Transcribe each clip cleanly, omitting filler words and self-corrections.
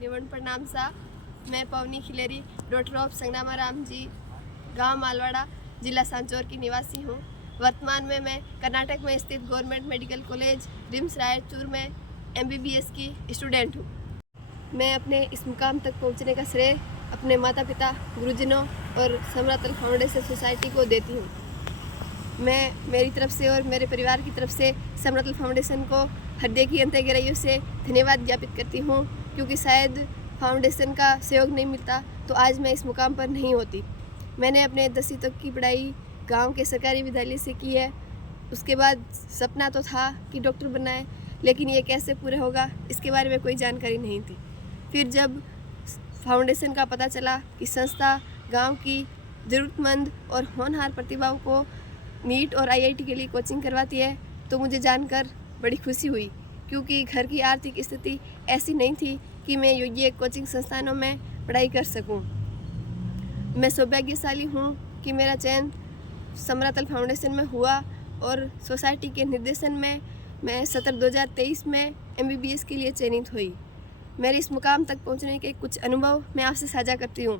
निवण प्रणाम सा। मैं पवनी खिलेरी, डॉटर ऑफ संगनामा राम जी, गांव मालवाड़ा, जिला सांचौर की निवासी हूँ। वर्तमान में मैं कर्नाटक में स्थित government medical college RIMS Raichur में MBBS की स्टूडेंट हूँ। मैं अपने इस मुकाम तक पहुँचने का श्रेय अपने माता पिता, गुरुजनों और समरातल फाउंडेशन सोसाइटी को देती हूँ। मैं मेरी तरफ से और मेरे परिवार की तरफ से समरातल फाउंडेशन को हृदय की अंतः गहराइयों से धन्यवाद ज्ञापित करती हूँ, क्योंकि शायद फाउंडेशन का सहयोग नहीं मिलता तो आज मैं इस मुकाम पर नहीं होती। मैंने अपने 10वीं तक की पढ़ाई गांव के सरकारी विद्यालय से की है। उसके बाद सपना तो था कि डॉक्टर बनना है, लेकिन ये कैसे पूरा होगा इसके बारे में कोई जानकारी नहीं थी। फिर जब फाउंडेशन का पता चला कि संस्था गांव की ज़रूरतमंद और होनहार प्रतिभाओं को नीट और IIT के लिए कोचिंग करवाती है, तो मुझे जानकर बड़ी खुशी हुई, क्योंकि घर की आर्थिक स्थिति ऐसी नहीं थी कि मैं योग्य कोचिंग संस्थानों में पढ़ाई कर सकूं। मैं सौभाग्यशाली हूं कि मेरा चयन समरातल फाउंडेशन में हुआ और सोसाइटी के निर्देशन में मैं सत्र 2023 में MBBS के लिए चयनित हुई। मेरे इस मुकाम तक पहुंचने के कुछ अनुभव मैं आपसे साझा करती हूं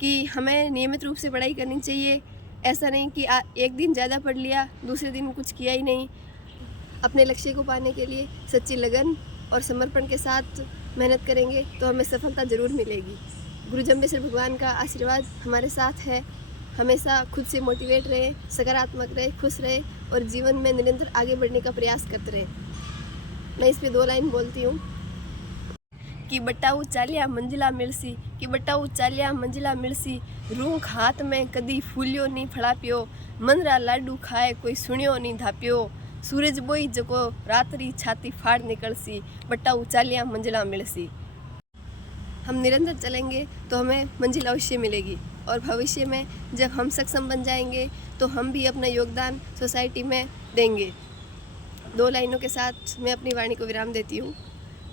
कि हमें नियमित रूप से पढ़ाई करनी चाहिए। ऐसा नहीं कि एक दिन ज़्यादा पढ़ लिया, दूसरे दिन कुछ किया ही नहीं। अपने लक्ष्य को पाने के लिए सच्ची लगन और समर्पण के साथ मेहनत करेंगे तो हमें सफलता ज़रूर मिलेगी। गुरु जम्बेश्वर भगवान का आशीर्वाद हमारे साथ है। हमेशा खुद से मोटिवेट रहे, सकारात्मक रहे, खुश रहे और जीवन में निरंतर आगे बढ़ने का प्रयास करते रहे। मैं इस पे 2 लाइन बोलती हूँ कि बट्टाऊ चालिया मंजिला मिलसी, कि बट्टाऊ चालिया मंजिला मिलसी, रूख हाथ में कदी फूलियो नहीं फड़ाप्यो, मनरा लाडू खाए कोई सुनियो नहीं धाप्यो, सूरज बोई जको रात्रि छाती फाड़ निकलसी, बट्टाऊ चालिया मंजिला मिलसी। हम निरंतर चलेंगे तो हमें मंजिल अवश्य मिलेगी और भविष्य में जब हम सक्षम बन जाएंगे तो हम भी अपना योगदान सोसाइटी में देंगे। 2 लाइनों के साथ मैं अपनी वाणी को विराम देती हूँ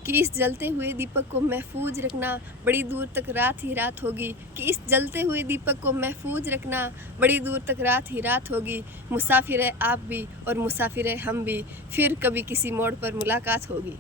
कि इस जलते हुए दीपक को महफूज रखना, बड़ी दूर तक रात ही रात होगी, कि इस जलते हुए दीपक को महफूज रखना, बड़ी दूर तक रात ही रात होगी। मुसाफिर है आप भी और मुसाफिर है हम भी, फिर कभी किसी मोड़ पर मुलाकात होगी।